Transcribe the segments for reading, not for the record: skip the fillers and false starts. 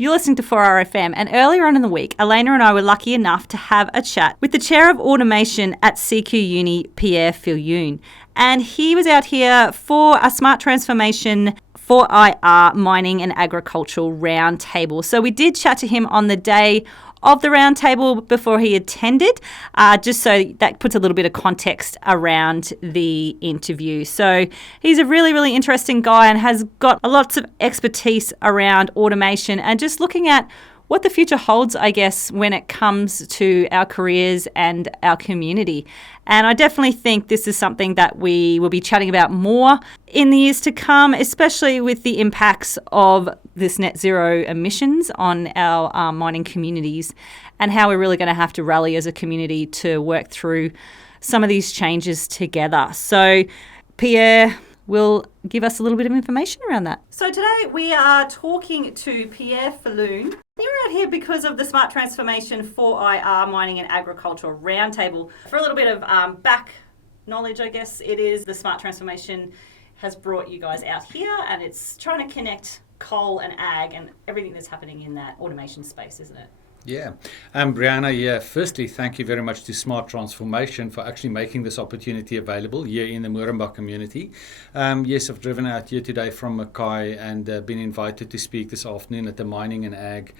You're listening to 4RFM, and earlier on in the week, Elena and I were lucky enough to have a chat with the Chair of Automation at CQU Uni, Pierre Viljoen. And he was out here for a Smart Transformation 4IR Mining and Agricultural Roundtable. So we did chat to him on the day of the roundtable before he attended, just so that puts a little bit of context around the interview. So he's a really, really interesting guy and has got lots of expertise around automation and just looking at what the future holds, I guess, when it comes to our careers and our community. And I definitely think this is something that we will be chatting about more in the years to come, especially with the impacts of this net zero emissions on our mining communities and how we're really going to have to rally as a community to work through some of these changes together. So Pierre will give us a little bit of information around that. So today we are talking to Pierre Viljoen. You're out here because of the Smart Transformation 4IR Mining and Agricultural Roundtable. For a little bit of back knowledge, I guess, it is the Smart Transformation has brought you guys out here, and it's trying to connect coal and ag and everything that's happening in that automation space, isn't it? Yeah. Brianna, firstly, thank you very much to Smart Transformation for actually making this opportunity available here in the Moranbah community. Yes, I've driven out here today from Mackay and been invited to speak this afternoon at the Mining and Ag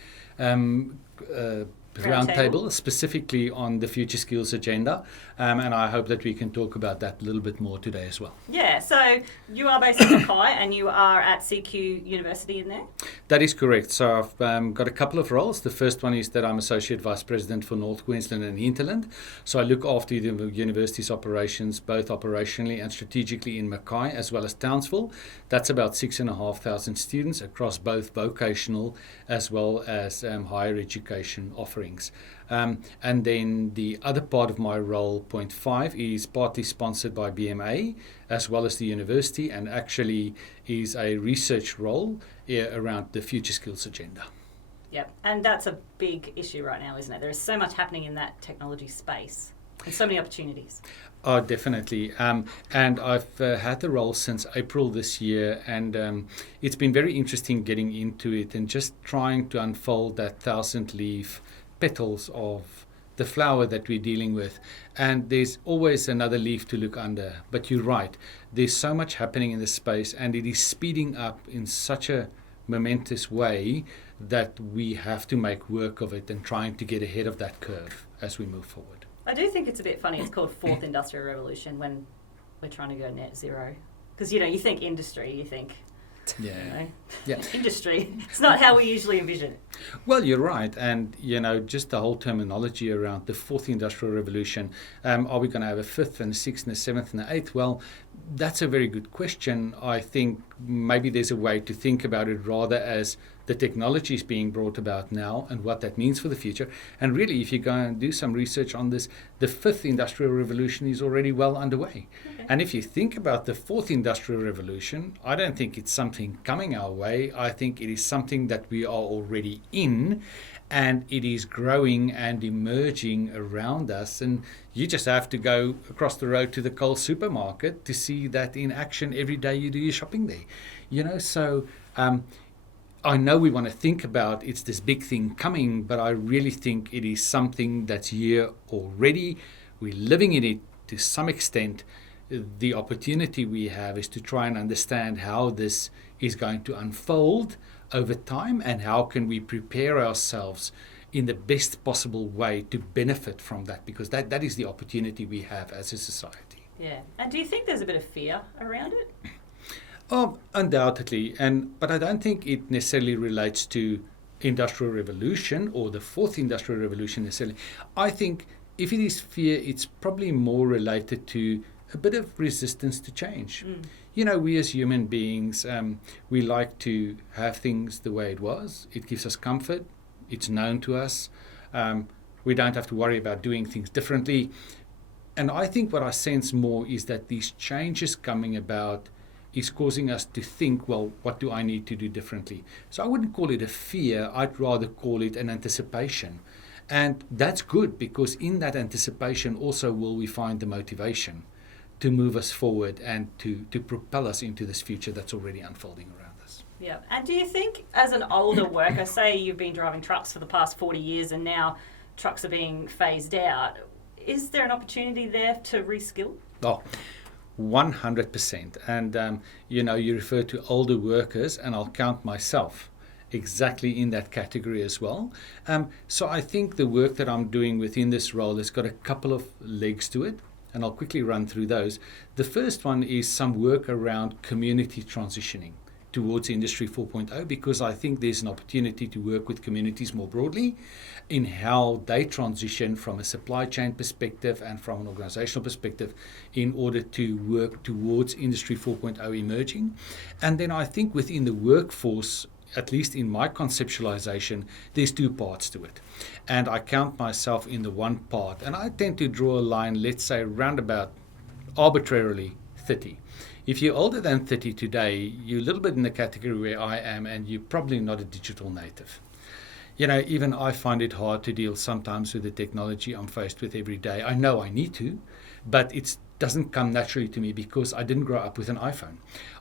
roundtable, specifically on the Future Skills agenda, and I hope that we can talk about that a little bit more today as well. Yeah, so you are based in Mackay and you are at CQ University in there? That is correct. So I've got a couple of roles. The first one is that I'm Associate Vice President for North Queensland and Hinterland. So I look after the university's operations, both operationally and strategically in Mackay as well as Townsville. That's about 6,500 students across both vocational as well as higher education offerings. And then the other part of my role, point 5, is partly sponsored by BMA as well as the university, and actually is a research role around the Future Skills agenda. Yep, and that's a big issue right now, isn't it? There is so much happening in that technology space and so many opportunities. Oh, definitely. And I've had the role since April this year, and it's been very interesting getting into it and just trying to unfold that 1,000-leaf petals of the flower that we're dealing with. And there's always another leaf to look under. But you're right, there's so much happening in this space, and it is speeding up in such a momentous way that we have to make work of it and trying to get ahead of that curve as we move forward. I do think it's a bit funny. It's called Fourth Industrial Revolution when we're trying to go net zero. Because, you think industry, you think, industry. It's not how we usually envision it. Well, you're right. And, just the whole terminology around the fourth industrial revolution. Are we going to have a fifth and a sixth and a seventh and an eighth? Well, that's a very good question. I think maybe there's a way to think about it rather as the technology is being brought about now and what that means for the future. And really, if you go and do some research on this, the fifth industrial revolution is already well underway. Okay. And if you think about the fourth industrial revolution, I don't think it's something coming our way. I think it is something that we are already in, and it is growing and emerging around us. And you just have to go across the road to the Coles supermarket to see that in action every day you do your shopping there. So I know we want to think about it's this big thing coming, but I really think it is something that's here already. We're living in it to some extent. The opportunity we have is to try and understand how this is going to unfold over time and how can we prepare ourselves in the best possible way to benefit from that, because that is the opportunity we have as a society. Yeah. And do you think there's a bit of fear around it? Oh, undoubtedly, but I don't think it necessarily relates to industrial revolution or the fourth industrial revolution necessarily. I think if it is fear, it's probably more related to a bit of resistance to change. We as human beings, we like to have things the way it was. It gives us comfort. It's known to us. We don't have to worry about doing things differently. And I think what I sense more is that these changes coming about is causing us to think, well, what do I need to do differently? So I wouldn't call it a fear. I'd rather call it an anticipation. And that's good, because in that anticipation also will we find the motivation to move us forward and to propel us into this future that's already unfolding around us. Yeah. And do you think as an older worker, say you've been driving trucks for the past 40 years and now trucks are being phased out, is there an opportunity there to reskill? Oh, 100%. And, you refer to older workers, and I'll count myself exactly in that category as well. So I think the work that I'm doing within this role has got a couple of legs to it, and I'll quickly run through those. The first one is some work around community transitioning towards Industry 4.0, because I think there's an opportunity to work with communities more broadly in how they transition from a supply chain perspective and from an organizational perspective in order to work towards Industry 4.0 emerging. And then I think within the workforce, at least in my conceptualization, there's two parts to it. And I count myself in the one part. And I tend to draw a line, let's say, round about arbitrarily 30. If you're older than 30 today, you're a little bit in the category where I am, and you're probably not a digital native. Even I find it hard to deal sometimes with the technology I'm faced with every day. I know I need to, but it doesn't come naturally to me because I didn't grow up with an iPhone.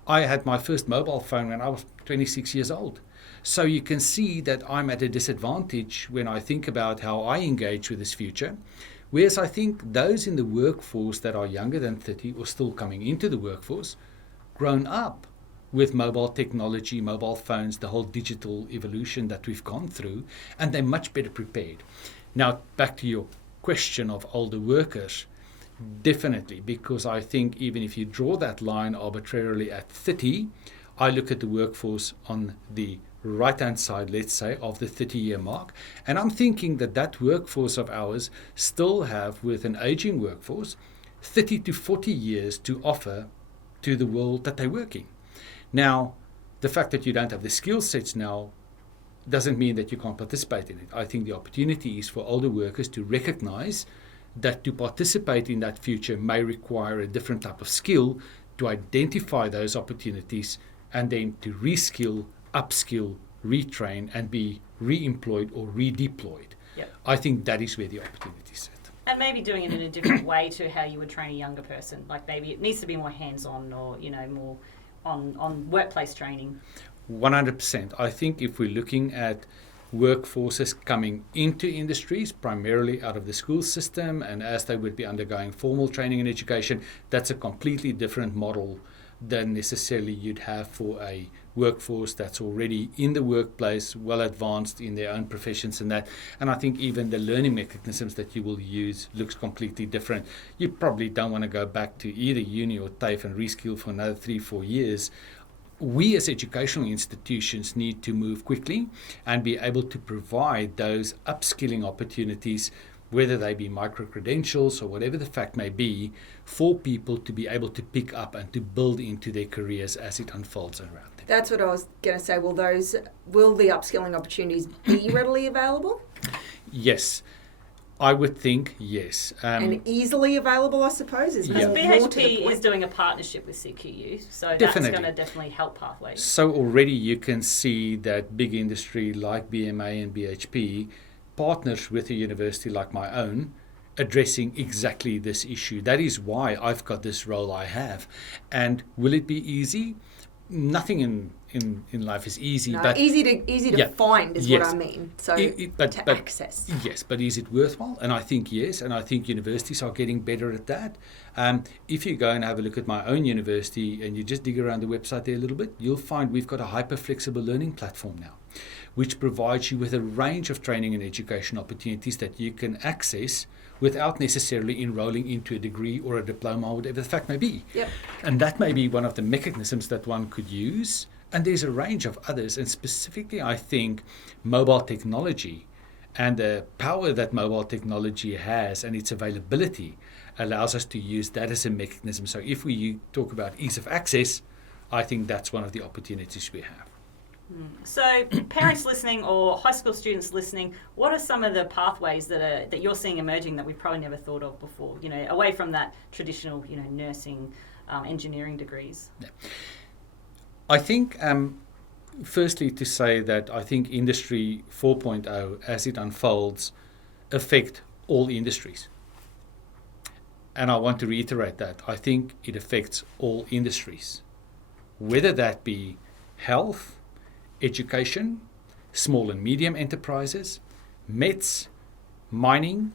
I had my first mobile phone when I was 26 years old. So you can see that I'm at a disadvantage when I think about how I engage with this future. Whereas I think those in the workforce that are younger than 30 or still coming into the workforce, grown up with mobile technology, mobile phones, the whole digital evolution that we've gone through, and they're much better prepared. Now, back to your question of older workers, definitely, because I think even if you draw that line arbitrarily at 30, I look at the workforce on the right-hand side, let's say, of the 30-year mark. And I'm thinking that workforce of ours still have, with an aging workforce, 30 to 40 years to offer to the world that they work in. Now, the fact that you don't have the skill sets now doesn't mean that you can't participate in it. I think the opportunity is for older workers to recognize that to participate in that future may require a different type of skill, to identify those opportunities, and then to reskill, upskill, retrain, and be re-employed or redeployed. Yep. I think that is where the opportunity is set. And maybe doing it in a different way to how you would train a younger person. Like maybe it needs to be more hands-on, or more on workplace training. 100%. I think if we're looking at workforces coming into industries, primarily out of the school system, and as they would be undergoing formal training and education, that's a completely different model than necessarily you'd have for a workforce that's already in the workplace, well advanced in their own professions and that. And I think even the learning mechanisms that you will use looks completely different. You probably don't want to go back to either uni or TAFE and reskill for another 3-4 years. We as educational institutions need to move quickly and be able to provide those upskilling opportunities, whether they be micro-credentials or whatever the fact may be, for people to be able to pick up and to build into their careers as it unfolds around them. That's what I was going to say. Will the upskilling opportunities be readily available? Yes. I would think yes. And easily available, I suppose, is more BHP is doing a partnership with CQU, so that's going to definitely help pathways. So already you can see that big industry like BMA and BHP partners with a university like my own, addressing exactly this issue. That is why I've got this role I have. And will it be easy? Nothing in life is easy. No, but easy to find is yes. what I mean. So but access. Yes, but is it worthwhile? And I think yes, and I think universities are getting better at that. If you go and have a look at my own university and you just dig around the website there a little bit, you'll find we've got a hyper-flexible learning platform now, which provides you with a range of training and education opportunities that you can access without necessarily enrolling into a degree or a diploma or whatever the fact may be. Yep. And that may be one of the mechanisms that one could use. And there's a range of others. And specifically, I think mobile technology and the power that mobile technology has and its availability allows us to use that as a mechanism. So if we talk about ease of access, I think that's one of the opportunities we have. So parents listening or high school students listening, what are some of the pathways that you're seeing emerging that we've probably never thought of before, away from that traditional, nursing, engineering degrees? Yeah. I think, firstly, to say that I think Industry 4.0, as it unfolds, affect all industries. And I want to reiterate that. I think it affects all industries, whether that be health, education, small and medium enterprises, METS, mining,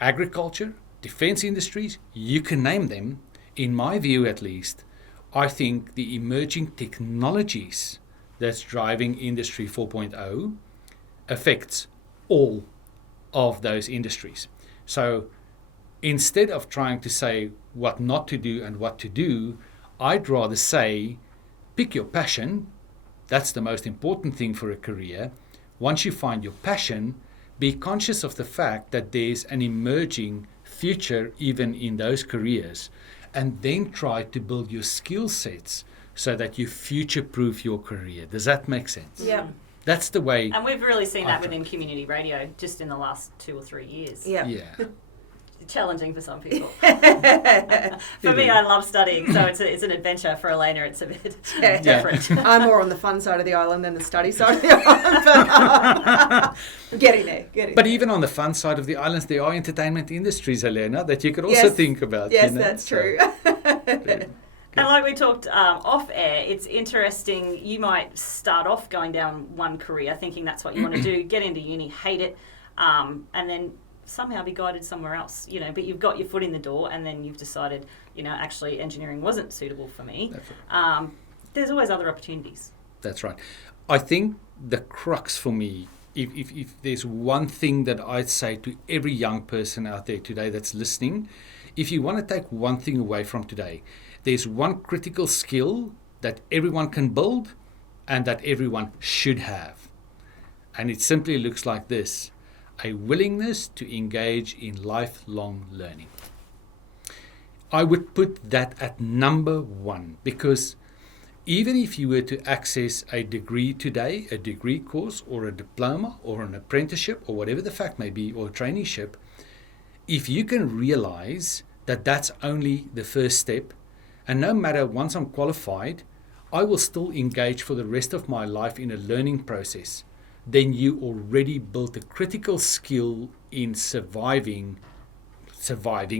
agriculture, defense industries, you can name them. In my view, at least, I think the emerging technologies that's driving Industry 4.0 affects all of those industries. So instead of trying to say what not to do and what to do, I'd rather say, pick your passion. That's the most important thing for a career. Once you find your passion, be conscious of the fact that there's an emerging future even in those careers, and then try to build your skill sets so that you future-proof your career. Does that make sense? Yeah. That's the way. And we've really seen that within community radio just in the last 2 or 3 years. Yeah. Challenging for some people. For me, I love studying, so it's an adventure. For Elena, it's a bit different. I'm more on the fun side of the island than the study side of the island, but getting there. But even on the fun side of the islands, there are entertainment industries, Elena, that you could also think about. Yes, that's true. And like we talked off air, it's interesting. You might start off going down one career, thinking that's what you want to do, get into uni, hate it, and then somehow be guided somewhere else, but you've got your foot in the door and then you've decided, actually engineering wasn't suitable for me. That's right. There's always other opportunities. That's right. I think the crux for me, if there's one thing that I'd say to every young person out there today that's listening, if you want to take one thing away from today, there's one critical skill that everyone can build and that everyone should have. And it simply looks like this: a willingness to engage in lifelong learning. I would put that at number one, because even if you were to access a degree today, a degree course or a diploma or an apprenticeship or whatever the fact may be, or a traineeship, if you can realize that that's only the first step, and no matter once I'm qualified, I will still engage for the rest of my life in a learning process, then you already built a critical skill in surviving,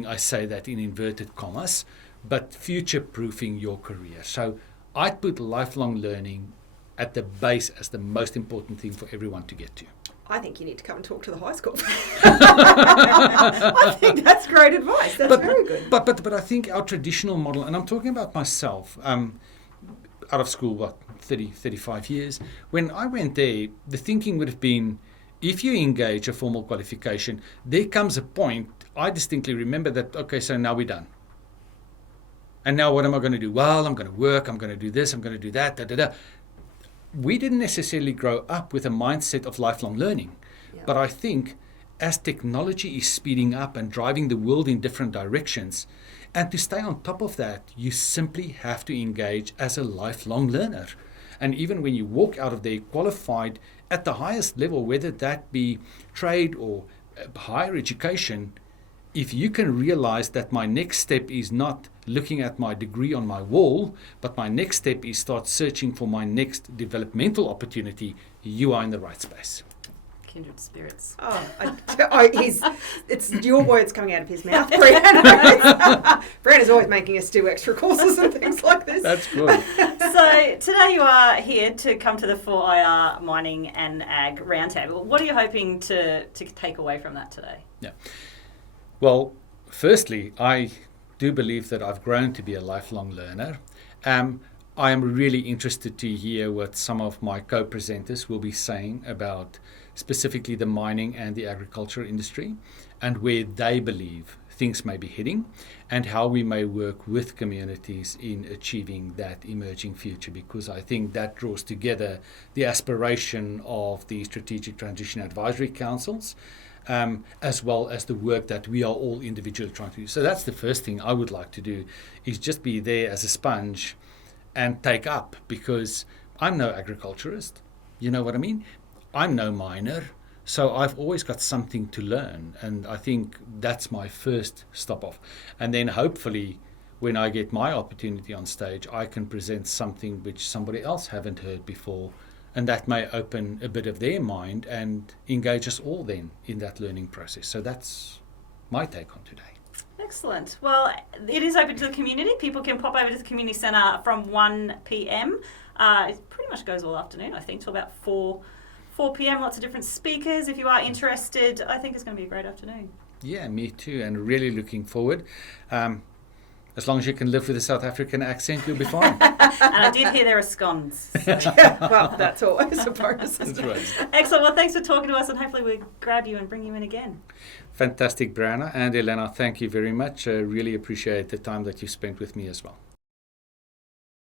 I say that in inverted commas, but future-proofing your career. So I'd put lifelong learning at the base as the most important thing for everyone to get to. I think you need to come and talk to the high school. I think that's great advice. That's very good. But I think our traditional model, and I'm talking about myself, out of school, 35 years. When I went there, the thinking would have been, if you engage a formal qualification, there comes a point, I distinctly remember that, okay, so now we're done. And now what am I going to do? Well, I'm going to work, I'm going to do this, I'm going to do that, We didn't necessarily grow up with a mindset of lifelong learning. Yeah. But I think as technology is speeding up and driving the world in different directions, and to stay on top of that, you simply have to engage as a lifelong learner. And even when you walk out of there qualified at the highest level, whether that be trade or higher education, if you can realize that my next step is not looking at my degree on my wall, but my next step is start searching for my next developmental opportunity, you are in the right space. Kindred spirits. It's your words coming out of his mouth, Brian. Brian is always making us do extra courses and things like this. That's good. So today you are here to come to the 4IR Mining and Ag Roundtable. What are you hoping to take away from that today? Yeah. Well, firstly, I do believe that I've grown to be a lifelong learner. I am really interested to hear what some of my co-presenters will be saying about specifically the mining and the agriculture industry and where they believe things may be heading and how we may work with communities in achieving that emerging future, because I think that draws together the aspiration of the Strategic Transition Advisory Councils, as well as the work that we are all individually trying to do. So that's the first thing I would like to do, is just be there as a sponge and take up, because I'm no agriculturist, you know what I mean? I'm no miner, so I've always got something to learn, and I think that's my first stop off. And then hopefully when I get my opportunity on stage, I can present something which somebody else haven't heard before, and that may open a bit of their mind and engage us all then in that learning process. So that's my take on today. Excellent. Well, it is open to the community. People can pop over to the community centre from 1 p.m. It pretty much goes all afternoon, I think, till about 4 p.m. Lots of different speakers. If you are interested, I think it's going to be a great afternoon. Yeah, me too, and really looking forward. As long as you can live with a South African accent, you'll be fine. And I did hear there are scones. So. Yeah, well, that's always a bonus. That's right. Excellent. Well, thanks for talking to us, and hopefully we grab you and bring you in again. Fantastic, Brianna. And Elena, thank you very much. I really appreciate the time that you spent with me as well.